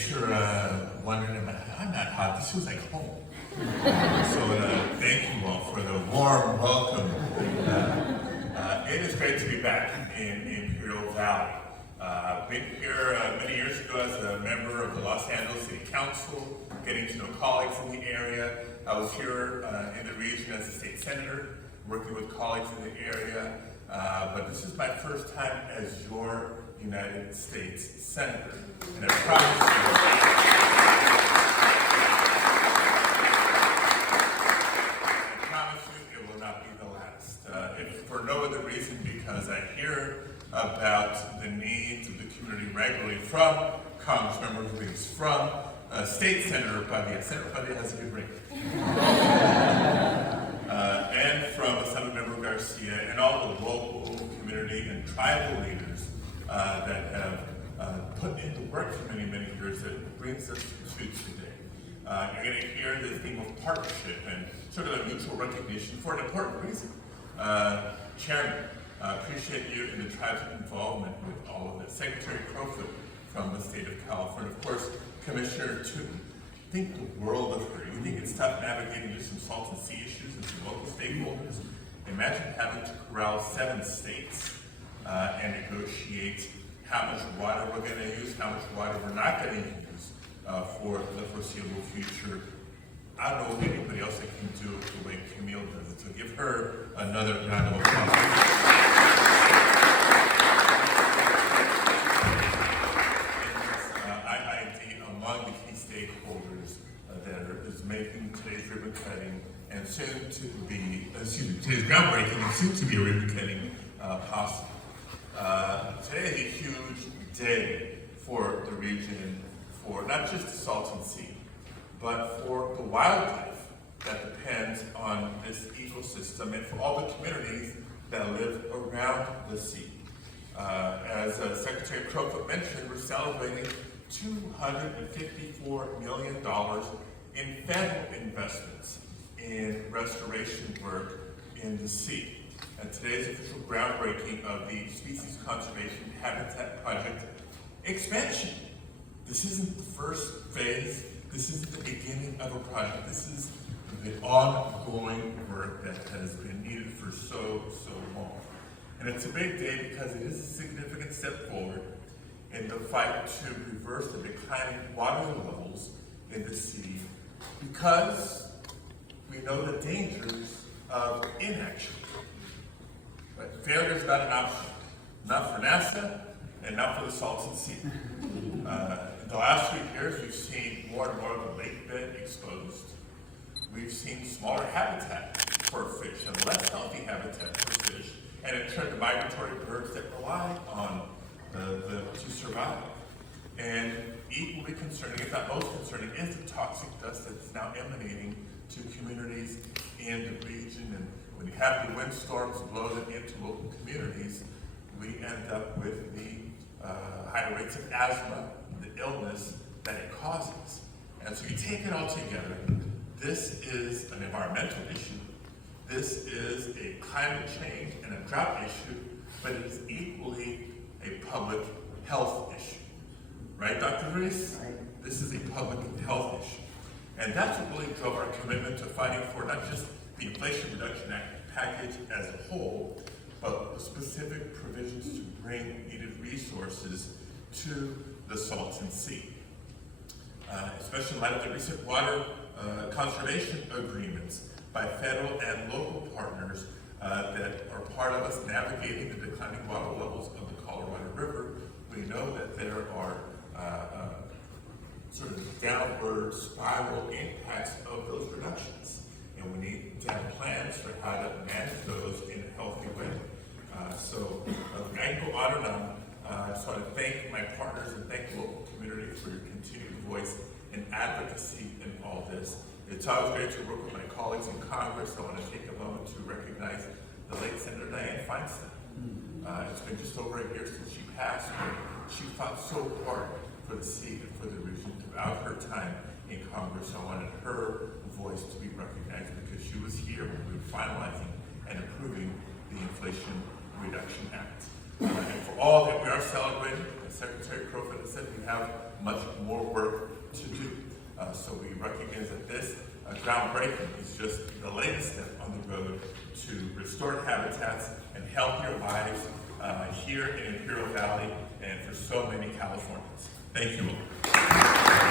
case you're wondering about, I'm not hot, this feels like home. So thank you all for the warm welcome. It is great to be back in Imperial Valley. I've been here many years ago as a member of the Los Angeles City Council, getting to know colleagues in the area. I was here in the region as a state senator, working with colleagues in the area. But this is my first time as your United States Senator. And I promise you it will not be the last. If for no other reason, because I hear about the needs of the community regularly from Congressmember Ruiz, from State Senator Padilla. Senator Padilla has a good ring. And from Assemblymember Garcia and all the local community and tribal leaders that have put into work for many, many years that brings us to today. You're going to hear the theme of partnership and sort of a mutual recognition for an important reason. Chairman, appreciate you and the tribe's involvement with all of this. Secretary Crowfoot from the state of California. Of course, Commissioner Tootin. Think the world of her. You think it's tough navigating just some Salton Sea issues and some local stakeholders? Imagine having to corral 7 states and negotiate how much water we're going to use, how much water we're not going to use for the foreseeable future. I don't know anybody else that can do it the way Camille does it. So give her another round of applause. Among the key stakeholders that is making today's ribbon cutting and soon to be, today's groundbreaking and soon to be a ribbon cutting possible. Today is a huge day for the region, for not just the Salton Sea, but for the wildlife that depends on this ecosystem and for all the communities that live around the sea. As Secretary Crowfoot mentioned, we're celebrating $254 million in federal investments in restoration work in the sea. And today's official groundbreaking of the Species Conservation Habitat Project expansion. This isn't the first phase. This isn't the beginning of a project. This is the ongoing work that has been needed for so long. And it's a big day because it is a significant step forward in the fight to reverse the declining water levels in the sea, because we know the dangers of inaction. But failure is not an option, not for NASA and not for the Salton Sea. In the last few years, we've seen more and more of the lake bed exposed. We've seen smaller habitat for fish and less healthy habitat for fish, and in turn, the migratory birds that rely on to survive. And equally concerning, if not most concerning, is the toxic dust that's now emanating to communities in the region. And when you have the windstorms blow them into local communities, we end up with the higher rates of asthma, the illness that it causes. And so you take it all together, this is an environmental issue, this is a climate change and a drought issue, but it is equally a public health issue. Right, Dr. Ruiz? Right. This is a public health issue. And that's what really drove our commitment to fighting for not just the Inflation Reduction Act package as a whole, but the specific provisions to bring needed resources to the Salton Sea. Especially in light of the recent water conservation agreements by federal and local partners that are part of us navigating the declining water levels of the Colorado River. We know that there are sort of downward spiral impacts of those reductions, and we need to have plans for how to manage those in a healthy way. So I can go on and on. I just want to thank my partners and thank the local community for your continued voice and advocacy in all this. It's always great to work with my colleagues in Congress. I want to take a moment to recognize the late Senator Dianne Feinstein. It's been just over a year since she passed, but she fought so hard for the sea and for the region throughout her time in Congress. I wanted her voice to be recognized because she was here when we were finalizing and approving the Inflation Reduction Act. And for all that we are celebrating, as Secretary Crowfoot has said, we have much more work to do. So we recognize that this groundbreaking is just the latest step on the road to restored habitats and healthier lives here in Imperial Valley and for so many Californians. Thank you all.